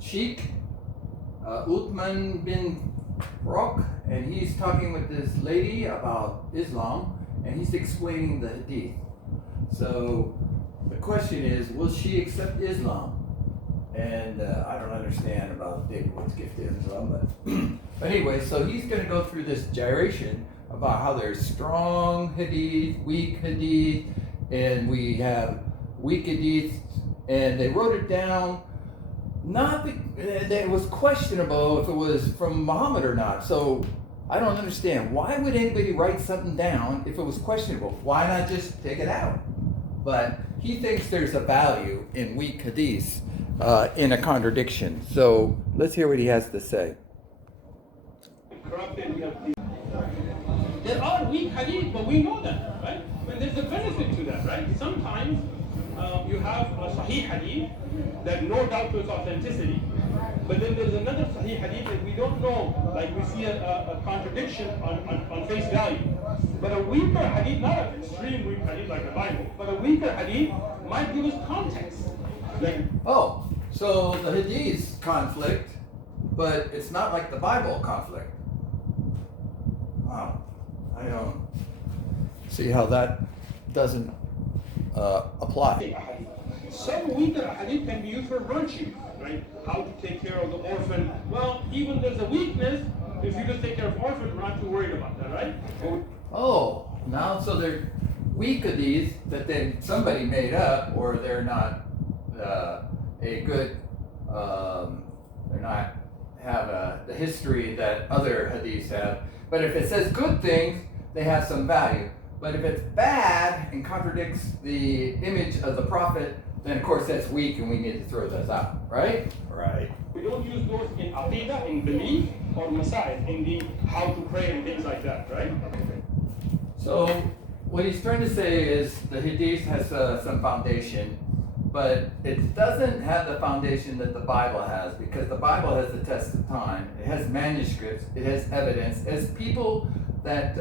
Sheikh Uthman bin Farooq, and he's talking with this lady about Islam, and he's explaining the hadith. So the question is, will she accept Islam? And I don't understand about David Wood's gift to Islam, but anyway, so he's going to go through this gyration about how there's strong hadith, weak hadith, and we have weak hadith, and they wrote it down. It was questionable if it was from Muhammad or not. So I don't understand. Why would anybody write something down if it was questionable? Why not just take it out? But he thinks there's a value in weak hadith in a contradiction. So let's hear what he has to say. There are weak hadith, but we know that, right? And there's a benefit to that, right? Sometimes you have a sahih hadith that no doubt to its authenticity, but then there's another sahih hadith that we don't know, like we see a contradiction on face value. But a weaker hadith, not an extreme weak hadith like the Bible, but a weaker hadith might give us context. So the hadith conflict, but it's not like the Bible conflict. Wow, I don't see how that doesn't apply. Some weaker hadith can be used for virtue, right? How to take care of the orphan. Well, even there's a weakness, if you just take care of orphan, we're not too worried about that, right? Now so they're weak hadith that then somebody made up, or they're not a good, they're not have the history that other hadiths have. But if it says good things, they have some value. But if it's bad and contradicts the image of the Prophet, then of course that's weak and we need to throw those out, right? Right. We don't use those in aqidah, in belief, or masail, in the how to pray and things like that, right? So what he's trying to say is the hadith has some foundation, but it doesn't have the foundation that the Bible has, because the Bible has the test of time. It has manuscripts, it has evidence, it has people that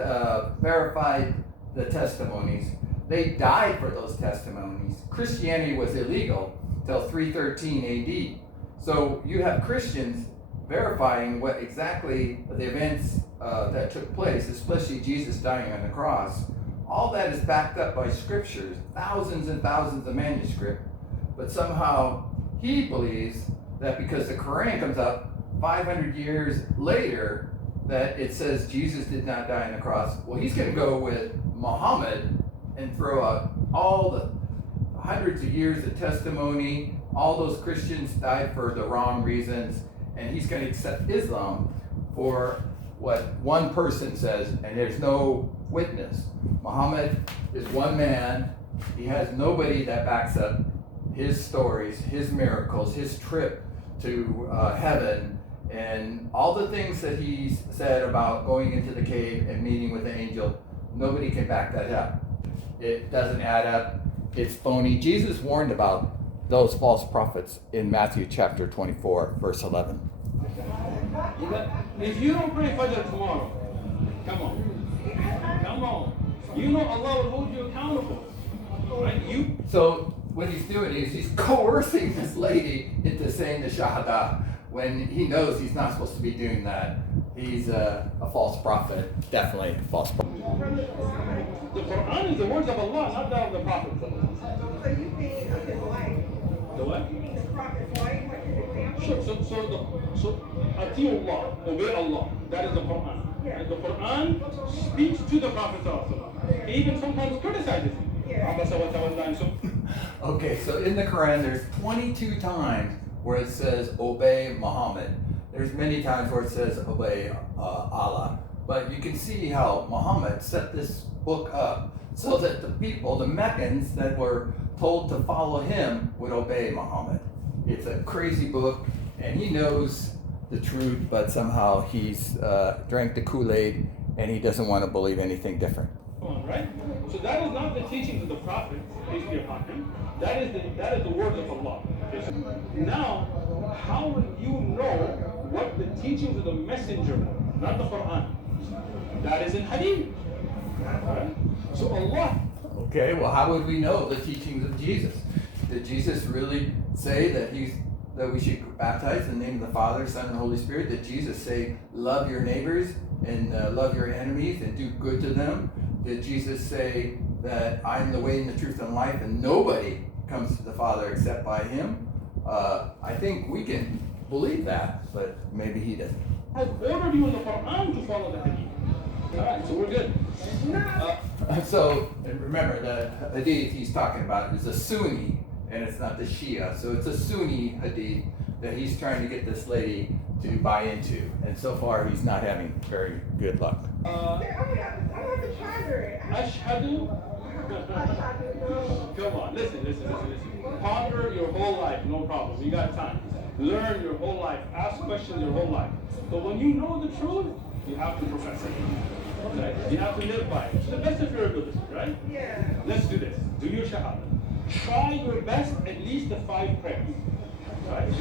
verified the testimonies. They died for those testimonies. Christianity was illegal till 313 AD. So you have Christians verifying what exactly the events that took place, especially Jesus dying on the cross. All that is backed up by scriptures, thousands and thousands of manuscripts. But somehow he believes that because the Quran comes up 500 years later, that it says Jesus did not die on the cross. Well, he's going to go with Muhammad and throw out all the hundreds of years of testimony. All those Christians died for the wrong reasons, and he's going to accept Islam for what one person says, and there's no witness. Muhammad is one man. He has nobody that backs up his stories, his miracles, his trip to heaven, and all the things that he said about going into the cave and meeting with the angel. Nobody can back that up. It doesn't add up. It's phony. Jesus warned about those false prophets in Matthew chapter 24, verse 11. If you don't pray Fajr tomorrow, come on. You know Allah will hold you accountable. Right? So what he's doing is he's coercing this lady into saying the Shahada when he knows he's not supposed to be doing that. He's a false prophet, definitely a false prophet. The Quran is the words of Allah, not that of the Prophet. So you mean of his life? The what? You mean the Prophet's life? Like his example? So ati'u Allah, obey Allah. That is the Quran. Yeah. And the Quran speaks to the Prophet. He even sometimes criticizes him. Okay, so in the Quran there's 22 times where it says obey Muhammad. There's many times where it says obey Allah. But you can see how Muhammad set this book up so that the people, the Meccans that were told to follow him, would obey Muhammad. It's a crazy book, and he knows the truth, but somehow he's drank the Kool-Aid and he doesn't want to believe anything different. Right? So that is not the teachings of the Prophet, peace be upon him. That is the words of Allah. Now, how will you know what the teachings of the Messenger, not the Quran? That is in Hadith. Right? So Allah. Okay, well, how would we know the teachings of Jesus? Did Jesus really say that he's that we should baptize in the name of the Father, Son, and Holy Spirit? Did Jesus say, love your neighbors and love your enemies and do good to them? Did Jesus say that I'm the way and the truth and life and nobody comes to the Father except by him? I think we can believe that, but maybe he doesn't. I've ordered you in the Quran to follow the hadith. All right, so we're good. So and remember, the hadith he's talking about is a Sunni, and it's not the Shia. So it's a Sunni hadith that he's trying to get this lady to buy into. And so far, he's not having very good luck. I don't have to try it. Ashhadu. Come on, listen. Ponder your whole life, no problem. You got time. Learn your whole life. Ask questions your whole life. But when you know the truth, you have to profess it. Right? You have to live by it. To the best of your ability, right? Yeah. Let's do this. Do your shahada. Try your best, at least the 5 prayers. Right?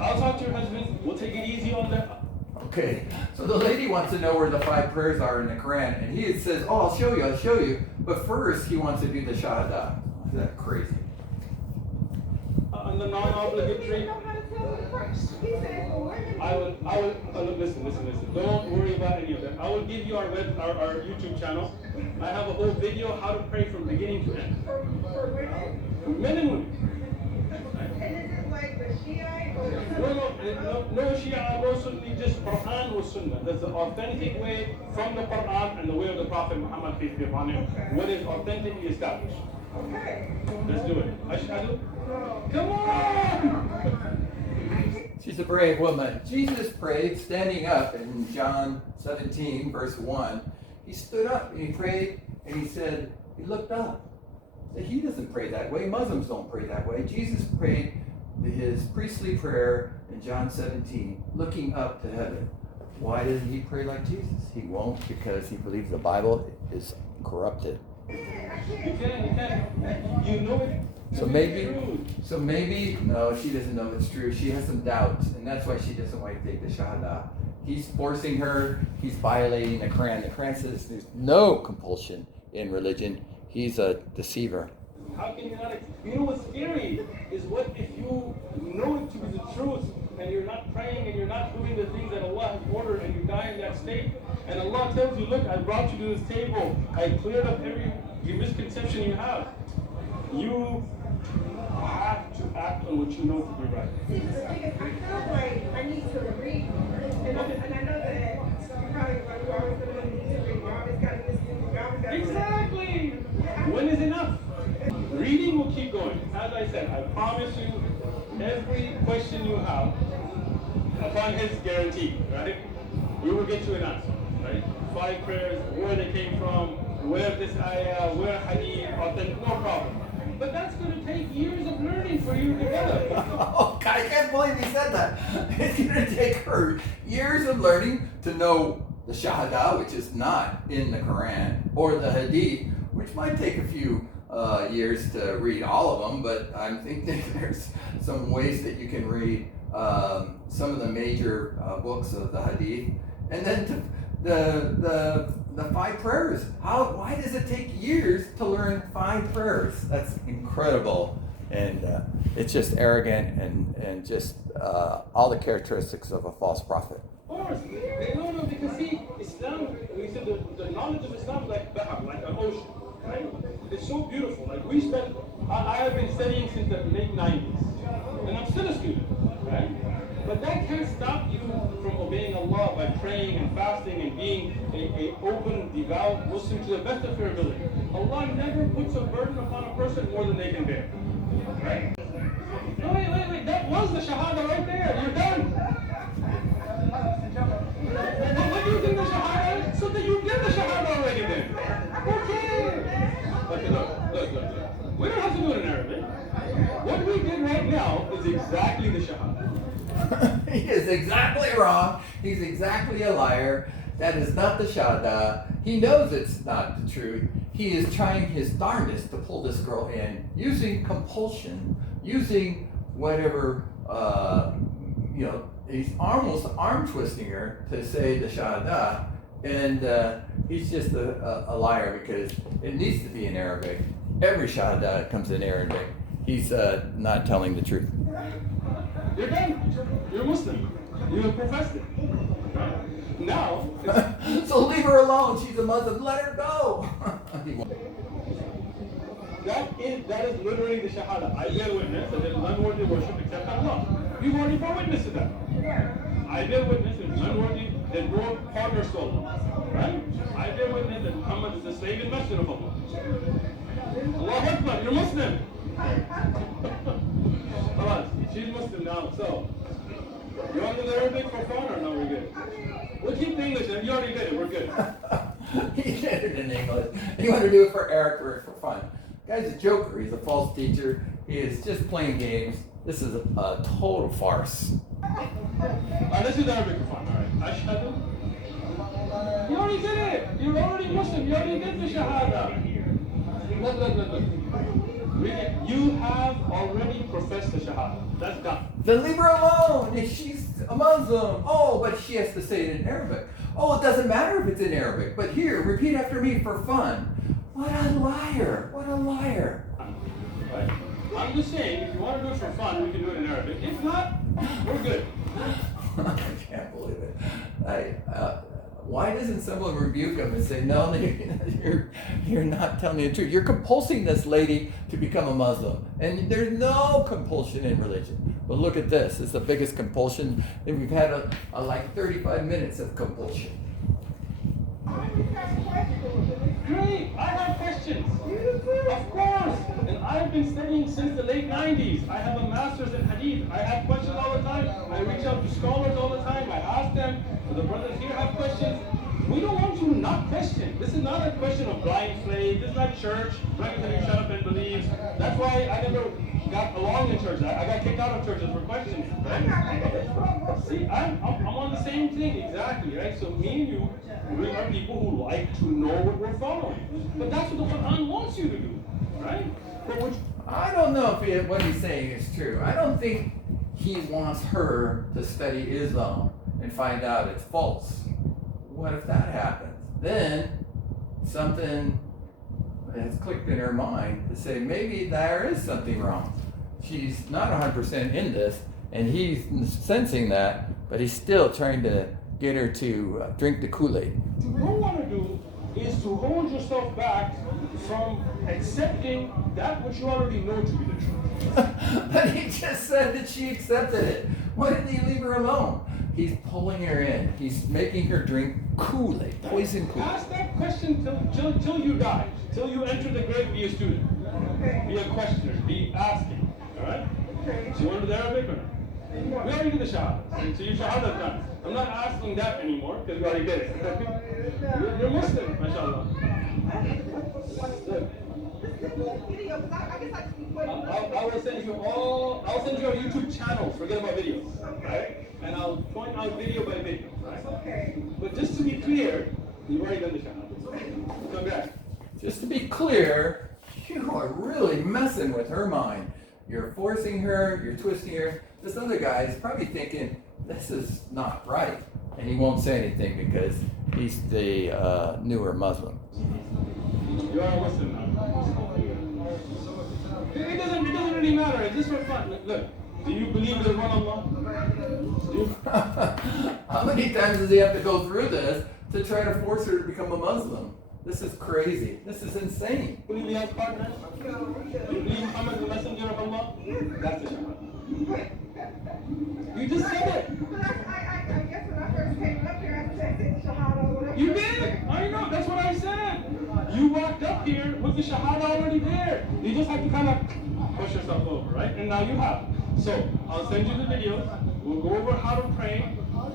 I'll talk to your husband. We'll take it easy on that. Okay, so the lady wants to know where the 5 prayers are in the Quran, and he says, oh, I'll show you. But first, he wants to do the Shahada. Isn't that crazy? On the non-obligatory. I will listen. Don't worry about any of that. I will give you our YouTube channel. I have a whole video how to pray from beginning to end. For women? For men and women. And is it like the Shiite or No Shia or Sunni, just Quran or Sunnah. That's the authentic way from the Quran and the way of the Prophet Muhammad, peace be upon him. What is authentically established. Okay. Let's do it. Ashhadu. No. Come on! She's a brave woman. Jesus prayed standing up in John 17, verse 1. He stood up and he prayed and he said, he looked up. He doesn't pray that way. Muslims don't pray that way. Jesus prayed his priestly prayer in John 17, looking up to heaven. Why doesn't he pray like Jesus? He won't, because he believes the Bible is corrupted. You can. You know it. So maybe, no, she doesn't know it's true. She has some doubts, and that's why she doesn't want to take the Shahada. He's forcing her. He's violating the Quran. The Quran says there's no compulsion in religion. He's a deceiver. How can you not? You know what's scary is what if you know it to be the truth and you're not praying and you're not doing the things that Allah has ordered and you die in that state, and Allah tells you, look, I brought you to this table. I cleared up every misconception you have. You have to act on what you know to be right. See, the thing is, I feel like I need to read. And I know that you probably like, you're always going to need to read. You always got to listen. You always got to Exactly. When is enough? Reading will keep going. As I said, I promise you, every question you have, upon his guarantee, right? We will get you an answer, right? 5 prayers, where they came from, where this ayah, where hadith, authentic, no problem. But that's going to take years of learning for you to develop. Oh, God, I can't believe he said that. It's going to take her years of learning to know the Shahada, which is not in the Quran, or the Hadith, which might take a few years to read all of them, but I'm thinking there's some ways that you can read some of the major books of the Hadith, and then the 5 prayers. Why does it take years to learn 5 prayers? That's incredible, and it's just arrogant and just all the characteristics of a false prophet. Of course, no, because see, Islam, we said the knowledge of Islam is like bahar, like an ocean, right? It's so beautiful. Like I have been studying since the late 90s, and I'm still a student, right? But that can't stop you from obeying Allah by praying and fasting and being a open, devout Muslim to the best of your ability. Allah never puts a burden upon a person more than they can bear. Right? No, wait. That was the Shahada right there. You're done. What do you think the Shahada is? So that you get the Shahada already then. Okay, look. We don't have to do it in Arabic. What we did right now is exactly the Shahada. He is exactly wrong. He's exactly a liar. That is not the Shahada. He knows it's not the truth. He is trying his darndest to pull this girl in using compulsion, using whatever, he's almost arm twisting her to say the Shahada. And he's just a liar because it needs to be in Arabic. Every Shahada comes in Arabic. He's not telling the truth. You're done. You're Muslim. You have professed it. Right? Now, So leave her alone. She's a Muslim. Let her go. that is literally the Shahada. I bear witness that there is none worthy of worship except Allah. You've already bore witness to that. I bear witness that none worthy, that no partner to Allah. Right? I bear witness that Muhammad is the slave and messenger of Allah. Allahu Akbar, you're Muslim. Alright, she's Muslim now, so. You want to do Arabic for fun or no? We're good. We'll keep the English and you already did it, we're good. He did it in English. You want to do it for Eric or for fun. The guy's a joker. He's a false teacher. He is just playing games. This is a total farce. Alright, let's do the Arabic for fun. Alright. Ashhadu. You already did it. You're already Muslim. You already did the Shahada. Look. You have already professed the Shahada. That's done. Then leave her alone. If she's a Muslim. Oh, but she has to say it in Arabic. Oh, it doesn't matter if it's in Arabic. But here, repeat after me for fun. What a liar. What a liar. Right. I'm just saying, if you want to do it for fun, we can do it in Arabic. If not, we're good. I can't believe it. Why doesn't someone rebuke him and say, no, you're not telling me the truth. You're compulsing this lady to become a Muslim. And there's no compulsion in religion. But look at this. It's the biggest compulsion. And we've had like 35 minutes of compulsion. Great, I have questions. Of course. And I've been studying since the late 90s. I have a master's in hadith. I have questions all the time. I reach out to scholars all the time. I ask them. The brothers here have questions. We don't want you to not question. This is not a question of blind faith. This is not church. I'm not going to tell you shut up and believe. That's why I never got along in church. I got kicked out of churches for questions. Right? See, I'm on the same thing exactly, right? So me and you, we are people who like to know what we're following. But that's what the Quran wants you to do, right? But I don't know if what he's saying is true. I don't think he wants her to study Islam and find out it's false. What if that happens? Then something has clicked in her mind to say maybe there is something wrong. She's not 100% in this, and he's sensing that, but he's still trying to get her to drink the Kool-Aid. What you don't want to do is to hold yourself back from accepting that which you already know to be the truth. But he just said that she accepted it. Why didn't he leave her alone? He's pulling her in. He's making her drink Kool-Aid, poison Kool-Aid. Ask that question till you die, till you enter the grave. Be a student, be a questioner, be asking. All right? So you want to do the Arabic or no? We already did the Shahada. So your Shahada is done. I'm not asking that anymore because we already did it. You're Muslim, mashallah. I'll send you a YouTube channel. Forget about videos, right? And I'll point out video by video, right? Okay. But just to be clear, you've already done the Shahada. Congrats. Just to be clear, you are really messing with her mind. You're forcing her, you're twisting her. This other guy is probably thinking, this is not right. And he won't say anything because he's the newer Muslim. You are a Muslim now. It doesn't really matter. It's just for fun. Look, do you believe there's one Allah? How many times does he have to go through this to try to force her to become a Muslim? This is crazy. This is insane. Do you believe he has partners? Do you believe Muhammad is the messenger of Allah? That's the Shahada. You just said it. But I guess when I first came up here, I said Shahada. You did. I know. That's what I said. You walked up here with the Shahada already there. You just have to kind of push yourself over, right? And now you have. So I'll send you the videos. We'll go over how to pray,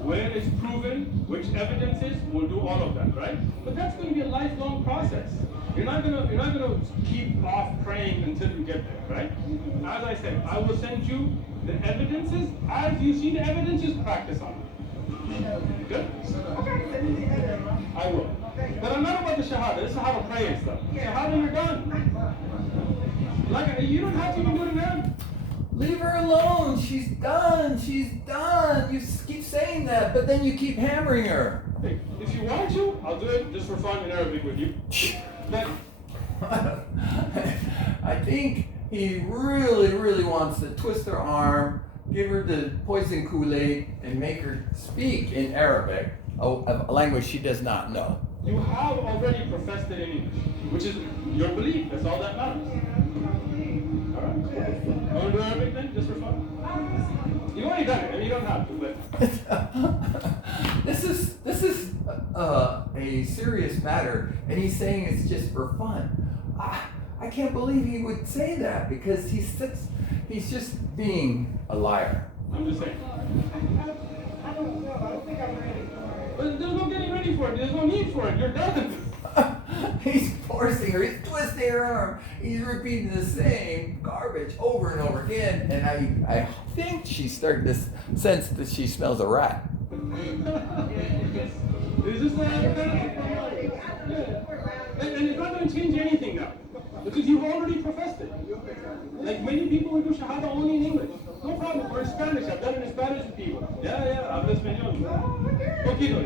when it's proven, which evidences. We'll do all of that, right? But that's going to be a lifelong process. You're not gonna keep off praying until you get there, right? As I said, I will send you the evidences. As you see the evidences, practice on it. Good? Okay. I will. But I'm not about the Shahada. This is how to pray and stuff. Shahada, you're done. Like, you don't have to even do it again. Leave her alone. She's done. She's done. You keep saying that, but then you keep hammering her. Hey, if you want to, I'll do it just for fun in Arabic with you. But I think he really, really wants to twist her arm, give her the poison Kool-Aid and make her speak in Arabic, a language she does not know. You have already professed it in English, which is your belief. That's all that matters. All right. You want to do Arabic then, just for fun? You've already done it. I mean, you don't have to, but This is a serious matter, and he's saying it's just for fun. I can't believe he would say that because he's just being a liar. I'm just saying. I don't know. I don't think I'm ready for it. But there's no getting ready for it. There's no need for it. You're done. He's forcing her, he's twisting her arm, he's repeating the same garbage over and over again, and I think she's starting to sense that she smells a rat. Is this and it's not going to change anything now. Because you've already professed it. Like many people will do Shahada only in English. No problem. Or in Spanish. I've done it in Spanish with people. Yeah, hablo español. Poquito.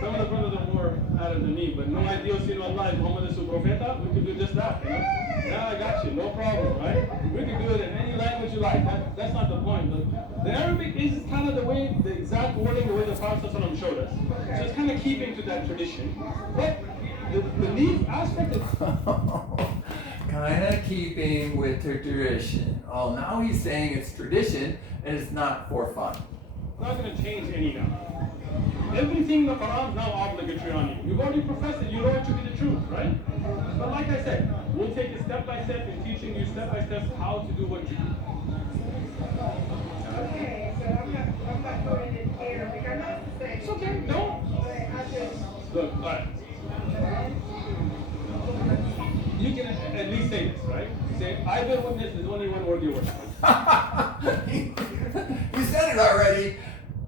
Some of the brothers are more added than me, but no hay Dios sino Allah, Muhammad is su profeta. We could do just that. You know? Yeah, I got you. No problem, right? We can do it in any language you like. That's not the point. But the Arabic is kind of the way, the exact wording, the way the Prophet ﷺ showed us. So it's kind of keeping to that tradition. But the need aspect is kind of keeping with her tradition. Oh, now he's saying it's tradition and it's not for fun. It's not going to change any now. Everything in the Quran is now obligatory on you. You've already professed it, you know it to be the truth, right? But like I said, we'll take it step by step in teaching you step by step how to do what you do. Okay, so I'm not doing it in Arabic. I know it's the same. It's okay, don't. But I just... Look, alright. You can at least say this, right? Say, I bear witness there's only one word you worship. You said it already,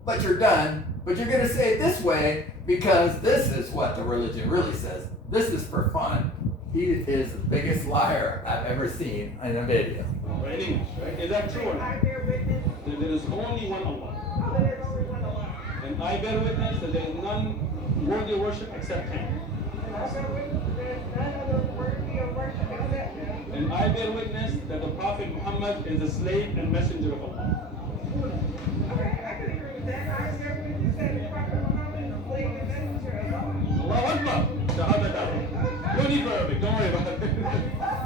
but you're done. But you're going to say it this way because this is what the religion really says. This is for fun. He is the biggest liar I've ever seen in a video. Right, in English, right? Is that true or not? I bear witness. That there is only one Allah. Oh, there's only one Allah. And I bear witness that there is none worthy of worship except Him. And I bear witness there's none other worthy of worship except Him. And I bear witness that the Prophet Muhammad is a slave and messenger of Allah. Okay, I can agree with that. I bear witness that the Prophet Muhammad is a slave and messenger of Allah. Allahu Akbar. Shahada da'wah. No need for Arabic. Don't worry about it.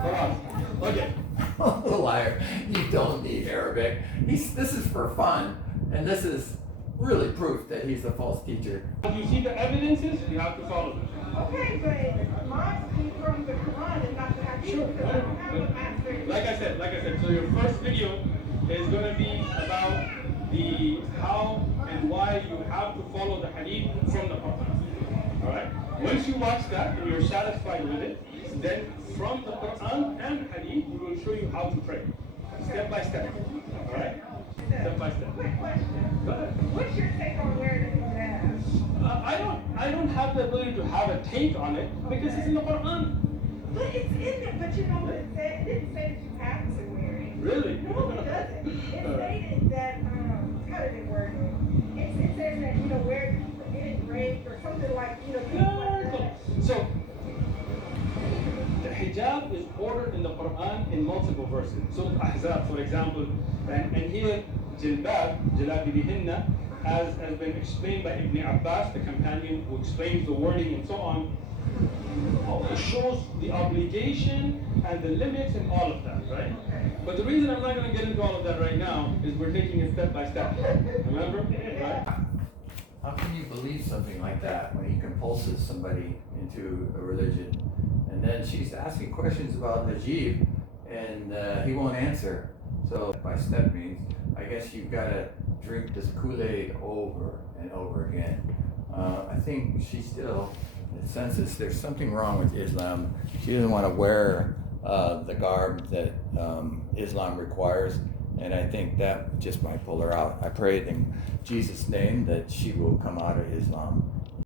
Khalas. Okay. Liar. You don't need Arabic. This is for fun. And this is really proof that he's a false teacher. If you see the evidences, you have to follow them. Okay, but mine from the Quran is not the Hadith Sure. because I don't have a master. Like I said, so your first video is going to be about the how and why you have to follow the hadith from the Quran. Alright? Once you watch that and you're satisfied with it, then from the Quran and hadith, we will show you how to pray. Step by step. Alright? Step by step. Quick question. Go ahead. What's your take on wearing the hijab? I don't have the ability to have a take on it because it's in the Quran. But it's in there, but you know what it said? It didn't say that you have to wear it. Really? No, it doesn't. It stated that, how did it word it? It says that, wear it to prevent rape or something like, So, the hijab is ordered in the Quran in multiple verses. So, Ahzab, for example, and here, jilbab, jalabibihinna, as has been explained by Ibn Abbas, the companion who explains the wording and so on, it shows the obligation and the limits and all of that, right? But the reason I'm not going to get into all of that right now is we're taking it step by step. Remember? Right? How can you believe something like that when he compulses somebody into a religion? And then she's asking questions about Najib, and he won't answer. So by step means, I guess you've got to drink this Kool-Aid over and over again. I think she still senses there's something wrong with Islam. She doesn't want to wear the garb that Islam requires, and I think that just might pull her out. I pray in Jesus' name that she will come out of Islam.